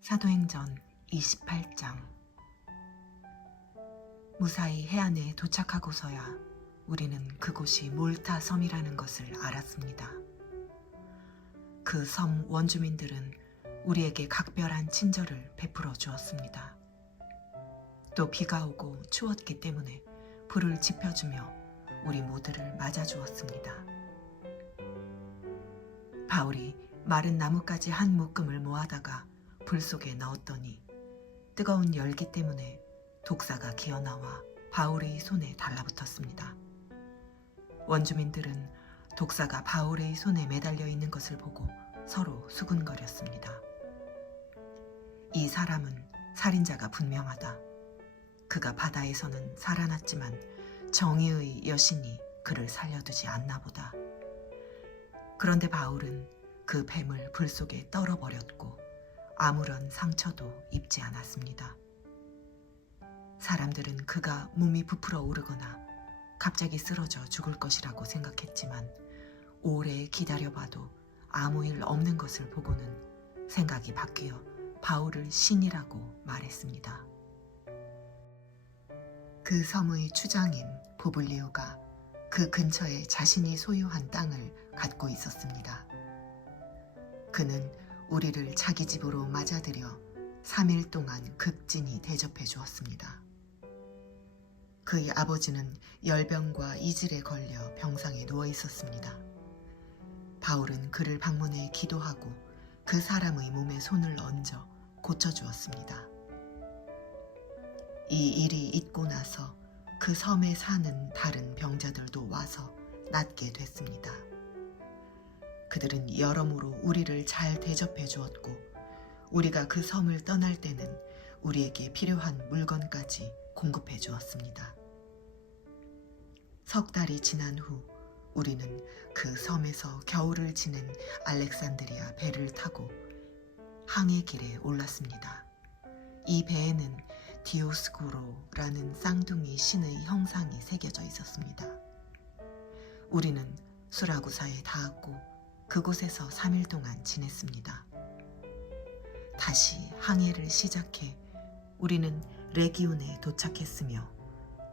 사도행전 28장. 무사히 해안에 도착하고서야 우리는 그곳이 몰타 섬이라는 것을 알았습니다. 그 섬 원주민들은 우리에게 각별한 친절을 베풀어 주었습니다. 또 비가 오고 추웠기 때문에 불을 지펴주며 우리 모두를 맞아주었습니다. 바울이 마른 나뭇가지 한 묶음을 모아다가 불 속에 넣었더니 뜨거운 열기 때문에 독사가 기어나와 바울의 손에 달라붙었습니다. 원주민들은 독사가 바울의 손에 매달려 있는 것을 보고 서로 수군거렸습니다. 이 사람은 살인자가 분명하다. 그가 바다에서는 살아났지만 정의의 여신이 그를 살려두지 않나 보다. 그런데 바울은 그 뱀을 불 속에 떨어버렸고 아무런 상처도 입지 않았습니다. 사람들은 그가 몸이 부풀어 오르거나 갑자기 쓰러져 죽을 것이라고 생각했지만 오래 기다려봐도 아무 일 없는 것을 보고는 생각이 바뀌어 바울을 신이라고 말했습니다. 그 섬의 추장인 보블리오가 그 근처에 자신이 소유한 땅을 갖고 있었습니다. 그는 우리를 자기 집으로 맞아들여 3일 동안 극진히 대접해 주었습니다. 그의 아버지는 열병과 이질에 걸려 병상에 누워 있었습니다. 바울은 그를 방문해 기도하고 그 사람의 몸에 손을 얹어 고쳐주었습니다. 이 일이 있고 나서 그 섬에 사는 다른 병자들도 와서 낫게 됐습니다. 그들은 여러모로 우리를 잘 대접해 주었고 우리가 그 섬을 떠날 때는 우리에게 필요한 물건까지 공급해 주었습니다. 석 달이 지난 후 우리는 그 섬에서 겨울을 지낸 알렉산드리아 배를 타고 항해 길에 올랐습니다. 이 배에는 디오스쿠로라는 쌍둥이 신의 형상이 새겨져 있었습니다. 우리는 수라구사에 닿았고 그곳에서 3일 동안 지냈습니다. 다시 항해를 시작해 우리는 레기온에 도착했으며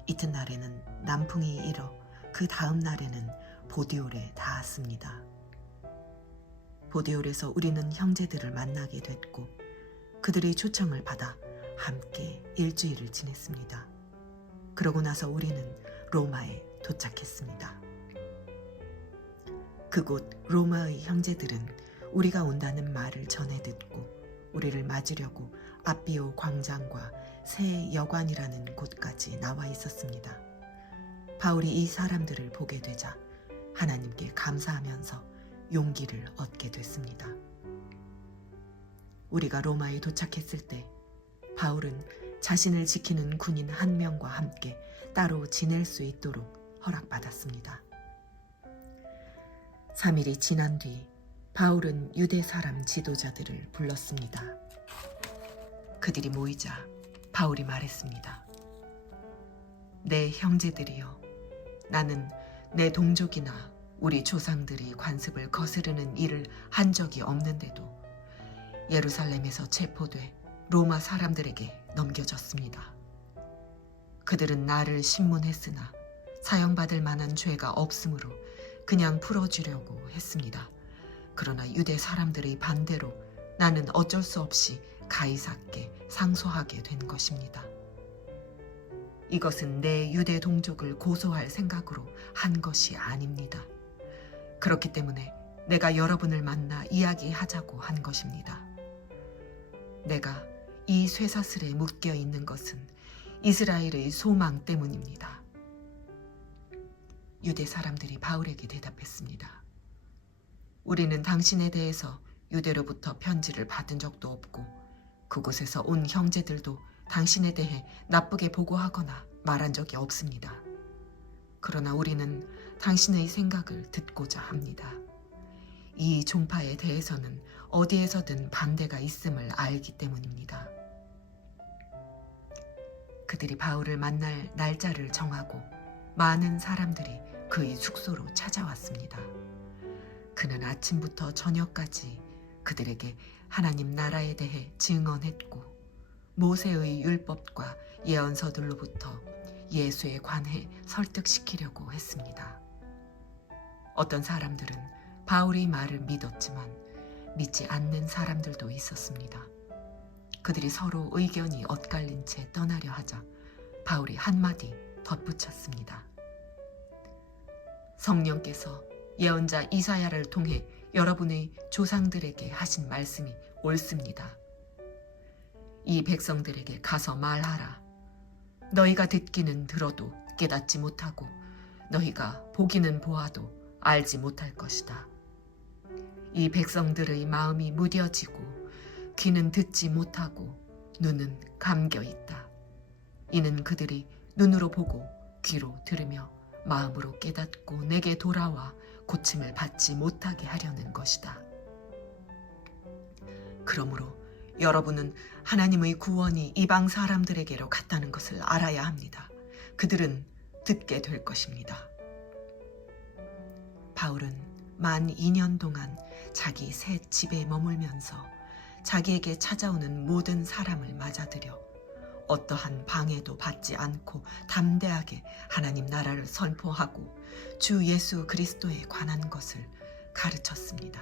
이튿날에는 남풍이 일어 그 다음 날에는 보디올에 닿았습니다. 보디올에서 우리는 형제들을 만나게 됐고 그들의 초청을 받아 함께 일주일을 지냈습니다. 그러고 나서 우리는 로마에 도착했습니다. 그곳 로마의 형제들은 우리가 온다는 말을 전해 듣고 우리를 맞으려고 아비오 광장과 새 여관이라는 곳까지 나와 있었습니다. 바울이 이 사람들을 보게 되자 하나님께 감사하면서 용기를 얻게 됐습니다. 우리가 로마에 도착했을 때 바울은 자신을 지키는 군인 한 명과 함께 따로 지낼 수 있도록 허락받았습니다. 3일이 지난 뒤 바울은 유대 사람 지도자들을 불렀습니다. 그들이 모이자 바울이 말했습니다. 내 형제들이여, 나는 내 동족이나 우리 조상들이 관습을 거스르는 일을 한 적이 없는데도 예루살렘에서 체포돼 로마 사람들에게 넘겨졌습니다. 그들은 나를 신문했으나 사형받을 만한 죄가 없으므로 그냥 풀어주려고 했습니다. 그러나 유대 사람들의 반대로 나는 어쩔 수 없이 가이사께 상소하게 된 것입니다. 이것은 내 유대 동족을 고소할 생각으로 한 것이 아닙니다. 그렇기 때문에 내가 여러분을 만나 이야기하자고 한 것입니다. 내가 이 쇠사슬에 묶여 있는 것은 이스라엘의 소망 때문입니다. 유대 사람들이 바울에게 대답했습니다. 우리는 당신에 대해서 유대로부터 편지를 받은 적도 없고 그곳에서 온 형제들도 당신에 대해 나쁘게 보고하거나 말한 적이 없습니다. 그러나 우리는 당신의 생각을 듣고자 합니다. 이 종파에 대해서는 어디에서든 반대가 있음을 알기 때문입니다. 그들이 바울을 만날 날짜를 정하고 많은 사람들이 그의 숙소로 찾아왔습니다. 그는 아침부터 저녁까지 그들에게 하나님 나라에 대해 증언했고 모세의 율법과 예언서들로부터 예수에 관해 설득시키려고 했습니다. 어떤 사람들은 바울의 말을 믿었지만 믿지 않는 사람들도 있었습니다. 그들이 서로 의견이 엇갈린 채 떠나려 하자 바울이 한마디 덧붙였습니다. 성령께서 예언자 이사야를 통해 여러분의 조상들에게 하신 말씀이 옳습니다. 이 백성들에게 가서 말하라. 너희가 듣기는 들어도 깨닫지 못하고 너희가 보기는 보아도 알지 못할 것이다. 이 백성들의 마음이 무뎌지고 귀는 듣지 못하고 눈은 감겨 있다. 이는 그들이 눈으로 보고 귀로 들으며 마음으로 깨닫고 내게 돌아와 고침을 받지 못하게 하려는 것이다. 그러므로 여러분은 하나님의 구원이 이방 사람들에게로 갔다는 것을 알아야 합니다. 그들은 듣게 될 것입니다. 바울은 만 2년 동안 자기 새 집에 머물면서 자기에게 찾아오는 모든 사람을 맞아들여 어떠한 방해도 받지 않고 담대하게 하나님 나라를 선포하고 주 예수 그리스도에 관한 것을 가르쳤습니다.